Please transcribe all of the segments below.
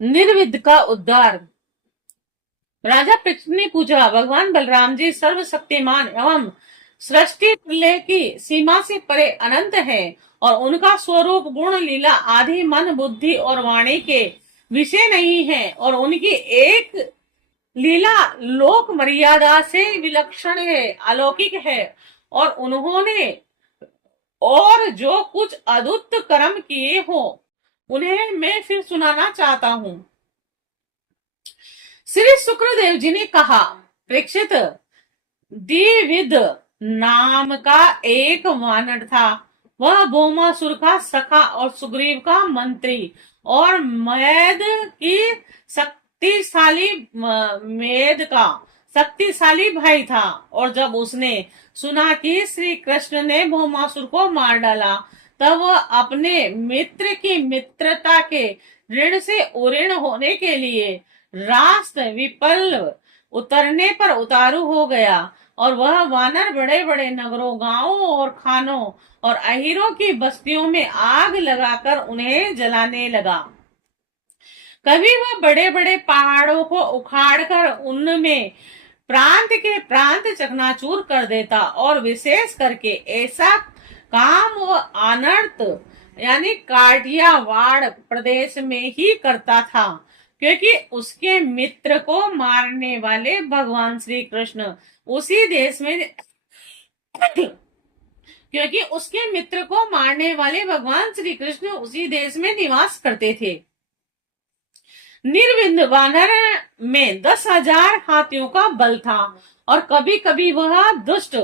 निर्विद का उद्धार। राजा पृथ्वी ने पूछा, भगवान बलराम जी सर्वशक्तिमान एवं सृष्टि प्रलय की सीमा से परे अनंत है और उनका स्वरूप गुण लीला आदि मन बुद्धि और वाणी के विषय नहीं है और उनकी एक लीला लोक मर्यादा से विलक्षण है, अलौकिक है। और उन्होंने और जो कुछ अद्भुत कर्म किए हो उन्हें मैं फिर सुनाना चाहता हूँ। श्री शुक्रदेव जी ने कहा, परीक्षित, द्विविद नाम का एक वानर था। वह भौमासुर का सखा और सुग्रीव का मंत्री और मेद का शक्तिशाली भाई था। और जब उसने सुना कि श्री कृष्ण ने भौमासुर को मार डाला, तब वह अपने मित्र की मित्रता के ऋण से उऋण होने के लिए रास्त विपल उतरने पर उतारू हो गया। और वह वानर बड़े बड़े नगरों, गांवों और खानों और अहीरों की बस्तियों में आग लगाकर उन्हें जलाने लगा। कभी वह बड़े बड़े पहाड़ों को उखाड़कर उनमें प्रांत के प्रांत चकनाचूर कर देता। और विशेष करके ऐसा काम वह अनर्थ यानी काठियावाड़ प्रदेश में ही करता था, क्योंकि उसके मित्र को मारने वाले भगवान श्री कृष्ण उसी देश में क्योंकि उसके मित्र को मारने वाले भगवान श्री कृष्ण उसी देश में निवास करते थे। निर्विंद वानर में 10,000 हाथियों का बल था और कभी कभी वह दुष्ट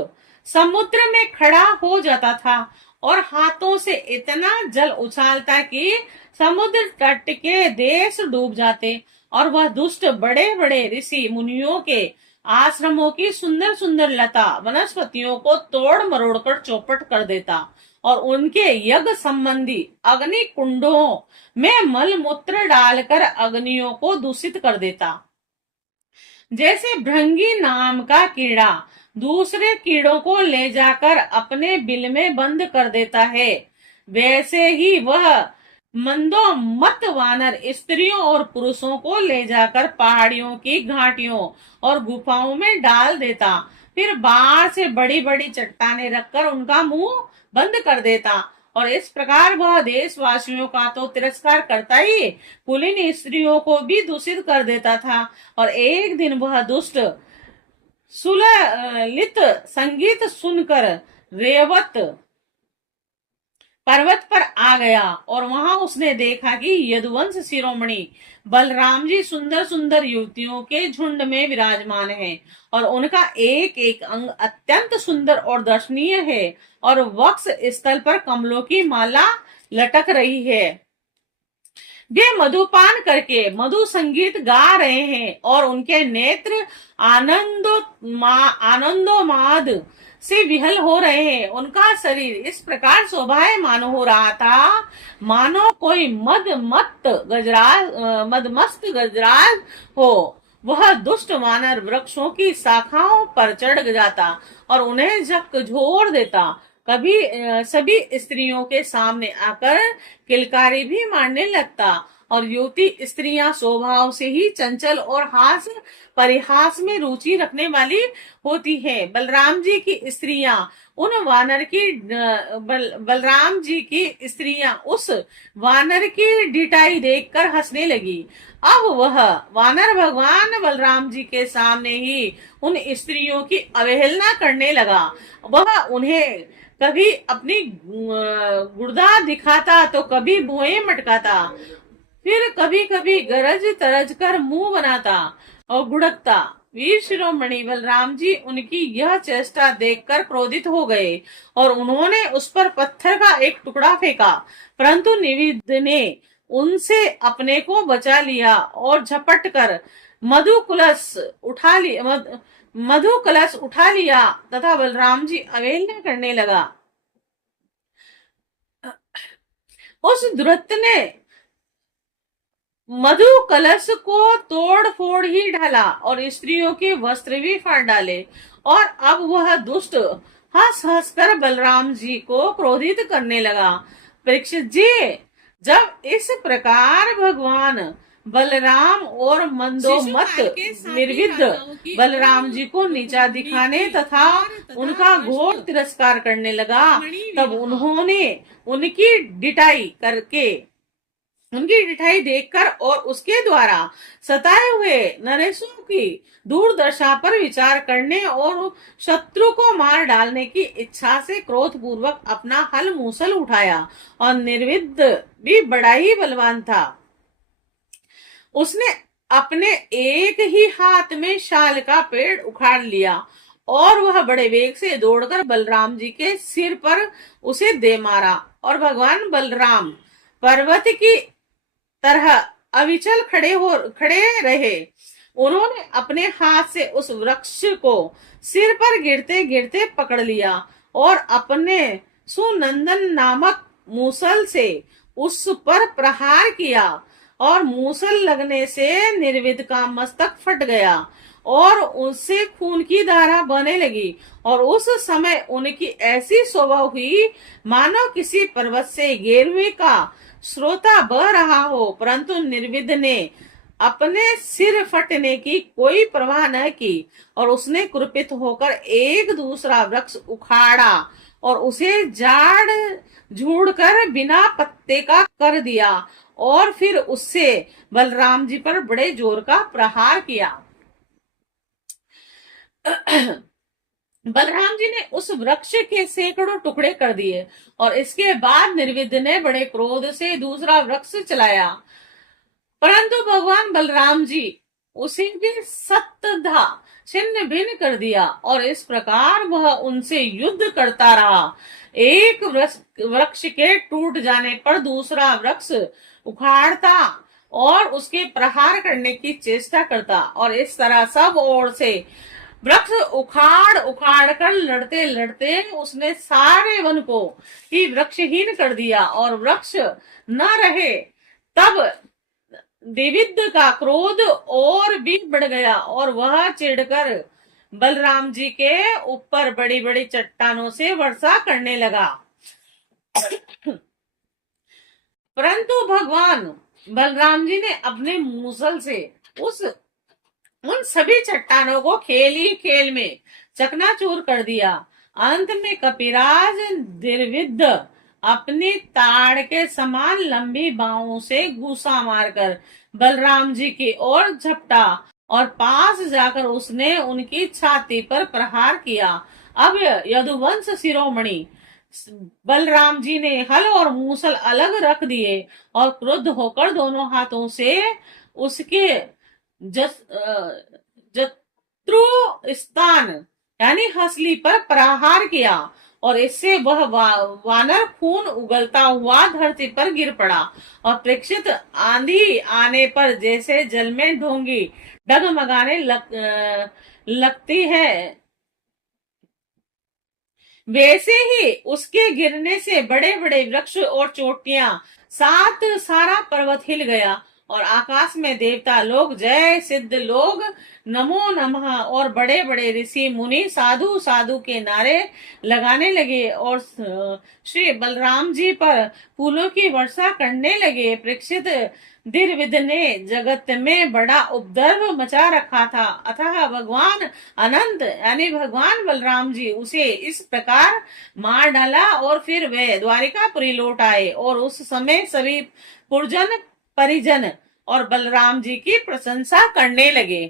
समुद्र में खड़ा हो जाता था और हाथों से इतना जल उछालता कि समुद्र तट के देश डूब जाते। और वह दुष्ट बड़े बड़े ऋषि मुनियों के आश्रमों की सुंदर सुंदर लता वनस्पतियों को तोड़ मरोड़ कर चौपट कर देता और उनके यज्ञ संबंधी अग्नि कुंडों में मल मूत्र डालकर अग्नियों को दूषित कर देता। जैसे भृंगी नाम का कीड़ा दूसरे कीड़ों को ले जाकर अपने बिल में बंद कर देता है, वैसे ही वह मंदोमत वानर स्त्रियों और पुरुषों को ले जाकर पहाड़ियों की घाटियों और गुफाओं में डाल देता। फिर बाहर से बड़ी बड़ी चट्टानें रखकर उनका मुंह बंद कर देता। और इस प्रकार वह देशवासियों का तो तिरस्कार करता ही कुलीन स्त्रियों को भी दूषित कर देता था। और एक दिन वह दुष्ट सुललित संगीत सुनकर रेवत पर्वत पर आ गया और वहां उसने देखा कि यदुवंश शिरोमणि बलराम जी सुंदर सुंदर युवतियों के झुंड में विराजमान हैं और उनका एक एक अंग अत्यंत सुंदर और दर्शनीय है और वक्ष स्थल पर कमलों की माला लटक रही है। वे मधुपान करके मधु संगीत गा रहे हैं और उनके नेत्र आनंदोमाद से विहल हो रहे हैं। उनका शरीर इस प्रकार शोभायमान हो रहा था मानो कोई मदमस्त गजराज हो। वह दुष्ट वानर वृक्षों की शाखाओं पर चढ़ जाता और उन्हें झकझोर देता। कभी सभी स्त्रियों के सामने आकर किलकारी भी मारने लगता। और युवती स्त्रियां स्वभाव से ही चंचल और हास परिहास में रुचि रखने वाली होती है। बलराम जी की स्त्रियां बलराम जी की स्त्रियां उस वानर की डिटाई देखकर हंसने लगी। अब वह वानर भगवान बलराम जी के सामने ही उन स्त्रियों की अवहेलना करने लगा। वह उन्हें कभी अपनी गुर्दा दिखाता तो कभी भुएं मटकाता, फिर कभी कभी गरज तरज कर मुंह बनाता और गुड़कता। वीर शिरोमणि बलराम जी उनकी यह चेष्टा देखकर क्रोधित हो गए और उन्होंने उस पर पत्थर का एक टुकड़ा फेंका, परंतु निविद ने उनसे अपने को बचा लिया और झपट कर मधु कलश उठा लिया तथा बलराम जी अवहेलना करने लगा। उस दुरत्त ने मधु कलश को तोड़ फोड़ ही डाला और स्त्रियों के वस्त्र भी फाड़ डाले। और अब वह दुष्ट हंस हंस कर बलराम जी को क्रोधित करने लगा। परीक्षित जी, जब इस प्रकार भगवान बलराम और मंदोमत निर्विद्ध बलराम जी को नीचा दिखाने तथा उनका घोर तिरस्कार करने लगा। तब उन्होंने उनकी डिठाई देखकर और उसके द्वारा सताए हुए नरेशों की दुर्दशा पर विचार करने और शत्रु को मार डालने की इच्छा से क्रोध पूर्वक अपना हल मूसल उठाया। और निर्विद्ध भी बड़ा ही बलवान था। उसने अपने एक ही हाथ में शाल का पेड़ उखाड़ लिया और वह बड़े वेग से दौड़कर बलराम जी के सिर पर उसे दे मारा। और भगवान बलराम पर्वत की तरह अविचल खड़े रहे। उन्होंने अपने हाथ से उस वृक्ष को सिर पर गिरते गिरते पकड़ लिया और अपने सुनंदन नामक मूसल से उस पर प्रहार किया और मूसल लगने से निर्विद का मस्तक फट गया और उससे खून की धारा बहने लगी। और उस समय उनकी ऐसी शोभा हुई मानो किसी पर्वत से गेरुए का स्रोता बह रहा हो। परंतु निर्विद ने अपने सिर फटने की कोई परवाह न की और उसने कुपित होकर एक दूसरा वृक्ष उखाड़ा और उसे झाड़ झूड़ कर बिना पत्ते का कर दिया और फिर उससे बलराम जी पर बड़े जोर का प्रहार किया। बलराम जी ने उस वृक्ष के सैकड़ों टुकड़े कर दिए और इसके बाद निर्विद ने बड़े क्रोध से दूसरा वृक्ष चलाया, परंतु भगवान बलराम जी उसे भी सतधा छिन्न भिन्न कर दिया और इस प्रकार वह उनसे युद्ध करता रहा। एक वृक्ष के टूट जाने पर दूसरा वृक्ष उखाड़ता और उसके प्रहार करने की चेष्टा करता और इस तरह सब ओर से वृक्ष उखाड़ कर लड़ते लड़ते उसने सारे वन को ही वृक्षहीन कर दिया और वृक्ष न रहे। तब देविद का क्रोध और भी बढ़ गया और वह चिढ़कर बलराम जी के ऊपर बड़ी बड़ी चट्टानों से वर्षा करने लगा। परंतु भगवान बलराम जी ने अपने मूसल से उन सभी चट्टानों को खेल ही खेल में चकनाचूर कर दिया। अंत में कपिराज निर्विद्ध अपनी ताड़ के समान लंबी बाहों से घूसा मारकर बलराम जी की ओर झपटा और पास जाकर उसने उनकी छाती पर प्रहार किया। अब यदुवंश शिरोमणि बलराम जी ने हल और मूसल अलग रख दिए और क्रुद्ध होकर दोनों हाथों से उसके जत्रु स्थान यानी हसली पर प्रहार किया और इससे वह वानर खून उगलता हुआ धरती पर गिर पड़ा। और परीक्षित आंधी आने पर जैसे जल में ढोंगी डगमगाने लगती है, वैसे ही उसके गिरने से बड़े बड़े वृक्ष और चोटियां सारा पर्वत हिल गया और आकाश में देवता लोग जय सिद्ध लोग नमो नमः और बड़े बड़े ऋषि मुनि साधु साधु के नारे लगाने लगे और श्री बलराम जी पर फूलों की वर्षा करने लगे। परीक्षित निर्विद ने जगत में बड़ा उपद्रव मचा रखा था, अतः भगवान अनंत यानी भगवान बलराम जी उसे इस प्रकार मार डाला और फिर वे द्वारिकापुरी लौट आए और उस समय सभी पुरजन परिजन और बलराम जी की प्रशंसा करने लगे।